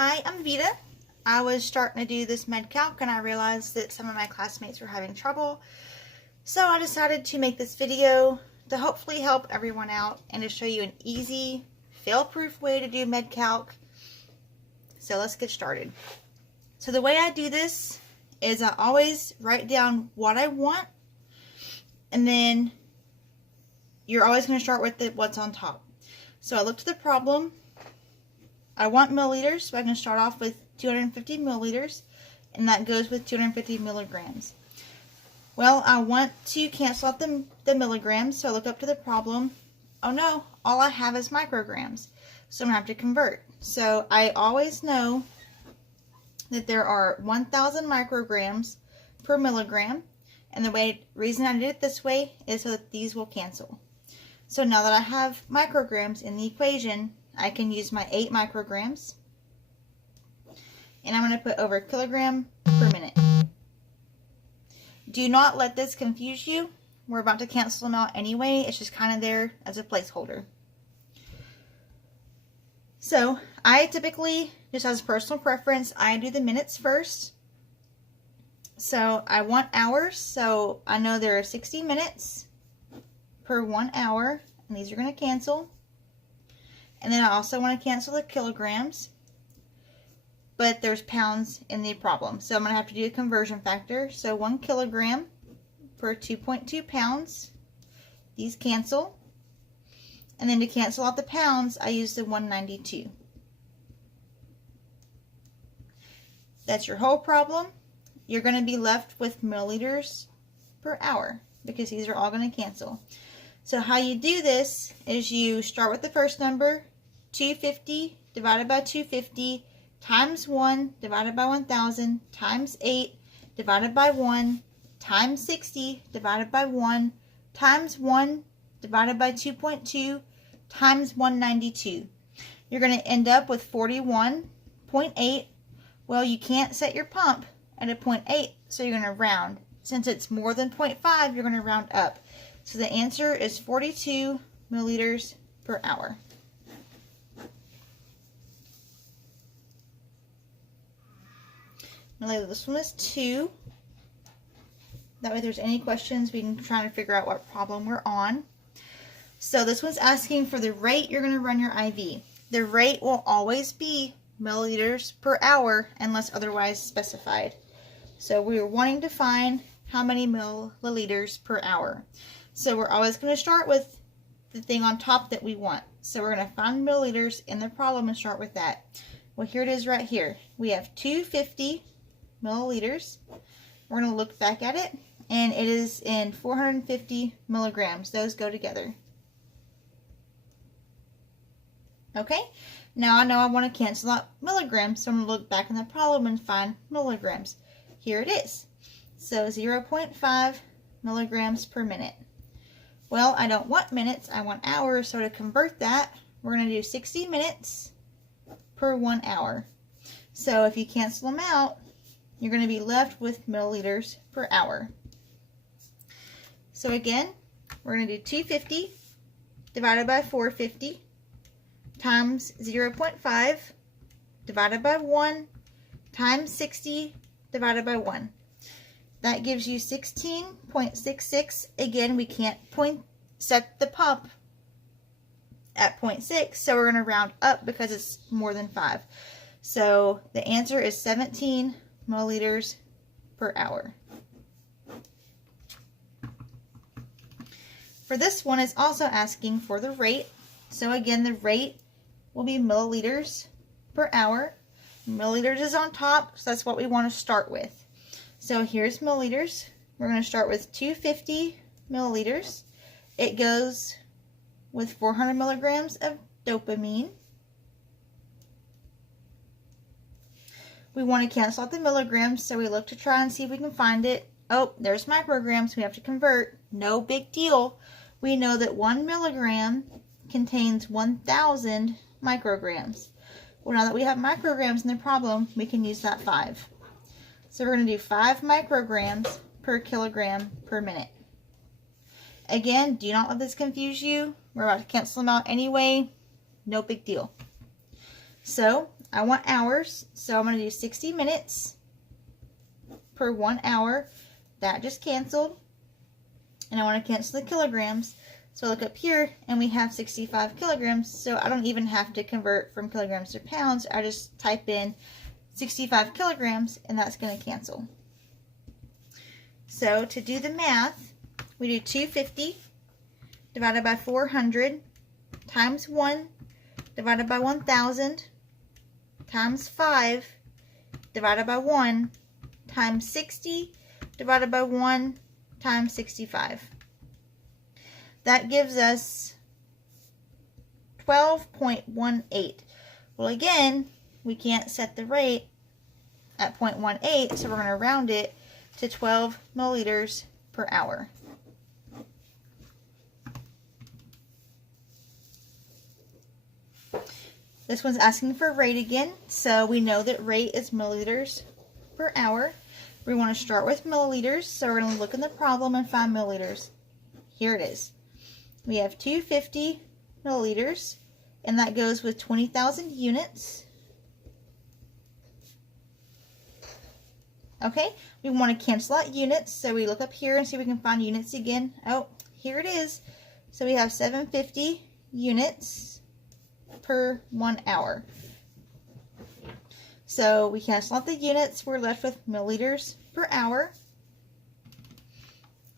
Hi, I'm Vita. I was starting to do this med calc and I realized that some of my classmates were having trouble. So I decided to make this video to hopefully help everyone out and to show you an easy, fail-proof way to do med calc. So let's get started. So the way I do this is I always write down what I want, and then you're always going to start with what's on top. So I looked at the problem. I want milliliters, so I can start off with 250 milliliters, and that goes with 250 milligrams. Well, I want to cancel out the milligrams, so I look up to the problem. Oh no, all I have is micrograms, so I'm going to have to convert. So I always know that there are 1,000 micrograms per milligram, and the reason I did it this way is so that these will cancel. So now that I have micrograms in the equation, I can use my 8 micrograms, and I'm going to put over a kilogram per minute. Do not let this confuse you. We're about to cancel them out anyway. It's just kind of there as a placeholder. So I typically, just as a personal preference, I do the minutes first. So I want hours, so I know there are 60 minutes per 1 hour, and these are going to cancel. And then I also want to cancel the kilograms, but there's pounds in the problem. So I'm going to have to do a conversion factor. So 1 kilogram per 2.2 pounds. These cancel. And then to cancel out the pounds, I use the 192. That's your whole problem. You're going to be left with milliliters per hour because these are all going to cancel. So how you do this is you start with the first number, 250 divided by 250 times 1 divided by 1,000 times 8 divided by 1 times 60 divided by 1 times 1 divided by 2.2 times 192. You're going to end up with 41.8. Well, you can't set your pump at a 0.8, so you're going to round. Since it's more than 0.5, you're going to round up. So the answer is 42 milliliters per hour. Now this one is 2. That way if there's any questions, we can try to figure out what problem we're on. So this one's asking for the rate you're going to run your IV. The rate will always be milliliters per hour unless otherwise specified. So we are wanting to find how many milliliters per hour. So we're always going to start with the thing on top that we want. So we're going to find milliliters in the problem and start with that. Well, here it is right here. We have 250 milliliters. We're going to look back at it, and it is in 450 milligrams. Those go together. Okay, now I know I want to cancel out milligrams, so I'm going to look back in the problem and find milligrams. Here it is. So 0.5 milligrams per minute. Well, I don't want minutes, I want hours, so to convert that, we're going to do 60 minutes per 1 hour. So if you cancel them out, you're going to be left with milliliters per hour. So again, we're going to do 250 divided by 450 times 0.5 divided by 1 times 60 divided by 1. That gives you 16.66. Again, we can't set the pump at 0.6, so we're going to round up because it's more than 5. So the answer is 17 milliliters per hour. For this one, it's also asking for the rate. So again, the rate will be milliliters per hour. Milliliters is on top, so that's what we want to start with. So here's milliliters. We're going to start with 250 milliliters. It goes with 400 milligrams of dopamine. We want to cancel out the milligrams, so we look to try and see if we can find it. Oh, there's micrograms. We have to convert. No big deal. We know that 1 milligram contains 1,000 micrograms. Well, now that we have micrograms in the problem, we can use that 5. So we're going to do 5 micrograms per kilogram per minute. Again, do not let this confuse you. We're about to cancel them out anyway. No big deal. So I want hours, so I'm going to do 60 minutes per 1 hour. That just canceled. And I want to cancel the kilograms. So I look up here and we have 65 kilograms. So I don't even have to convert from kilograms to pounds. I just type in 65 kilograms and that's going to cancel. So to do the math, we do 250 divided by 400 times 1 divided by 1,000 times 5 divided by 1 times 60 divided by 1 times 65. That gives us 12.18. Well, again, we can't set the rate at 0.18, so we're going to round it to 12 milliliters per hour. This one's asking for rate again, so we know that rate is milliliters per hour. We want to start with milliliters, so we're going to look in the problem and find milliliters. Here it is. We have 250 milliliters, and that goes with 20,000 units. Okay, we want to cancel out units, so we look up here and see if we can find units again. Oh, here it is. So we have 750 units per 1 hour. So we cancel out the units, we're left with milliliters per hour.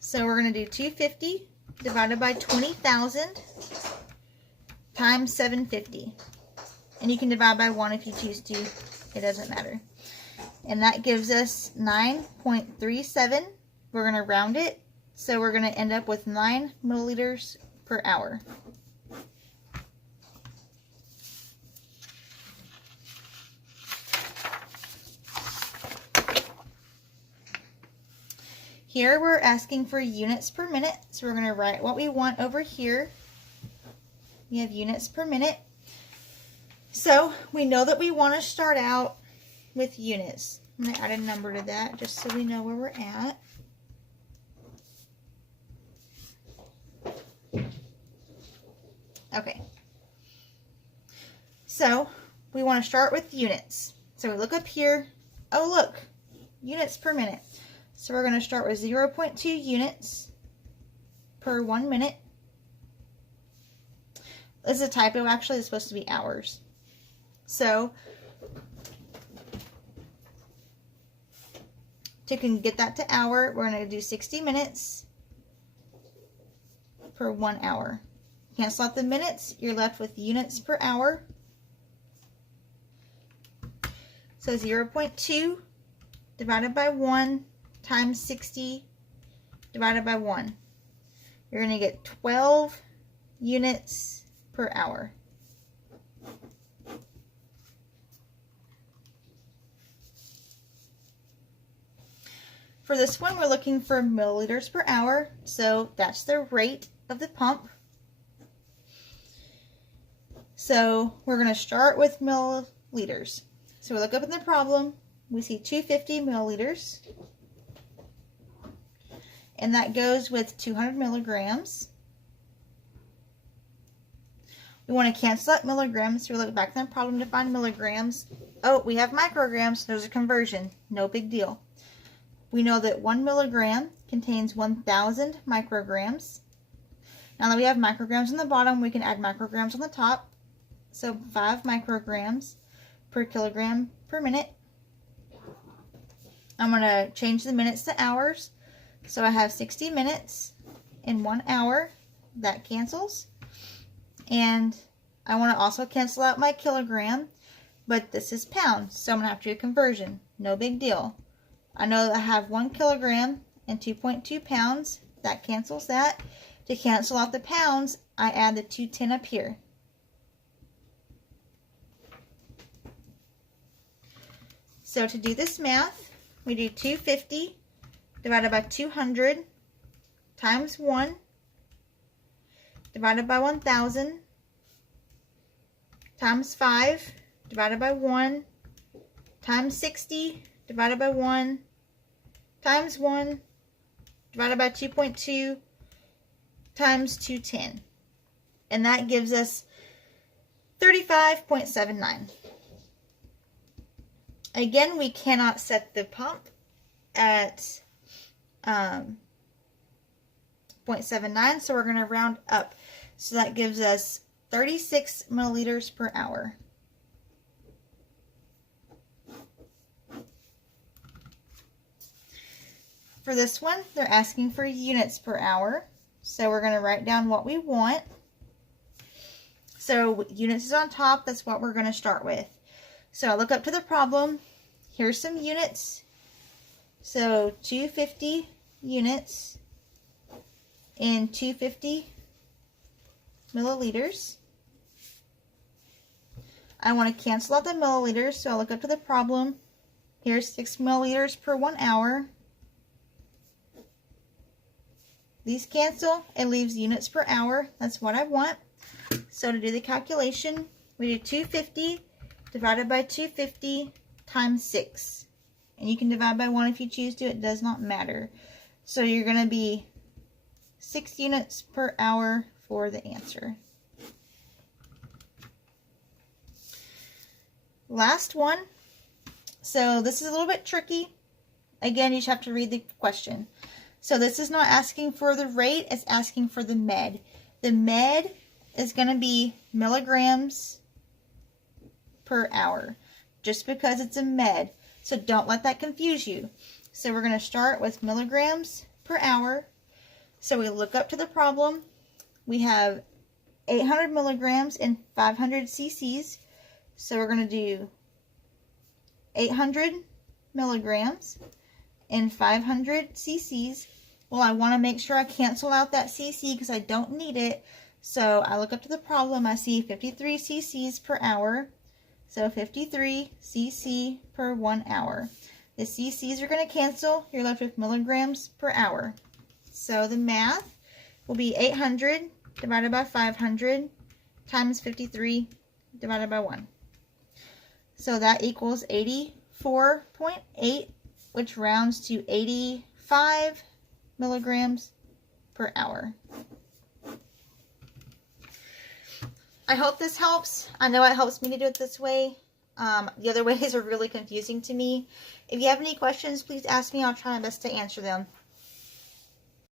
So we're going to do 250 divided by 20,000 times 750. And you can divide by 1 if you choose to, it doesn't matter. And that gives us 9.37. We're going to round it, so we're going to end up with 9 milliliters per hour. Here we're asking for units per minute, so we're going to write what we want over here. We have units per minute. So we know that we want to start out with units. I'm going to add a number to that just so we know where we're at. Okay. So we want to start with units. So we look up here. Oh, look, units per minute. So we're going to start with 0.2 units per 1 minute. This is a typo, actually. It's supposed to be hours. So to get that to hour, we're going to do 60 minutes per 1 hour. Cancel out the minutes, you're left with units per hour. So 0.2 divided by 1 times 60 divided by 1. You're going to get 12 units per hour. For this one, we're looking for milliliters per hour, so that's the rate of the pump. So we're going to start with milliliters. So we look up in the problem, we see 250 milliliters, and that goes with 200 milligrams. We want to cancel out milligrams, so we look back in the problem to find milligrams. Oh, we have micrograms, there's a conversion, no big deal. We know that 1 milligram contains 1,000 micrograms. Now that we have micrograms on the bottom, we can add micrograms on the top. So 5 micrograms per kilogram per minute. I'm going to change the minutes to hours. So I have 60 minutes in 1 hour. That cancels. And I want to also cancel out my kilogram, but this is pounds, so I'm going to have to do a conversion. No big deal. I know that I have 1 kilogram and 2.2 pounds. That cancels that. To cancel out the pounds, I add the 210 up here. So to do this math, we do 250 divided by 200 times 1 divided by 1,000 times 5 divided by 1 times 60 divided by 1 times 1 divided by 2.2 times 210. And that gives us 35.79. Again, we cannot set the pump at 0.79, so we're going to round up. So that gives us 36 milliliters per hour. For this one, they're asking for units per hour. So we're going to write down what we want. So units is on top. That's what we're going to start with. So I look up to the problem. Here's some units. So 250 units in 250 milliliters. I want to cancel out the milliliters. So I look up to the problem. Here's 6 milliliters per 1 hour. These cancel. It leaves units per hour. That's what I want. So to do the calculation, we do 250 divided by 250 times 6. And you can divide by 1 if you choose to. It does not matter. So you're going to be 6 units per hour for the answer. Last one. So this is a little bit tricky. Again, you just have to read the question. So this is not asking for the rate, it's asking for the med. The med is going to be milligrams per hour, just because it's a med. So don't let that confuse you. So we're going to start with milligrams per hour. So we look up to the problem. We have 800 milligrams in 500 cc's. So we're going to do 800 milligrams in 500 cc's. Well, I want to make sure I cancel out that cc because I don't need it. So I look up to the problem. I see 53 cc's per hour. So 53 cc per 1 hour. The cc's are going to cancel. You're left with milligrams per hour. So the math will be 800 divided by 500 times 53 divided by 1. So that equals 84.8, which rounds to 85 milligrams per hour. I hope this helps. I know it helps me to do it this way. The other ways are really confusing to me. If you have any questions, please ask me. I'll try my best to answer them.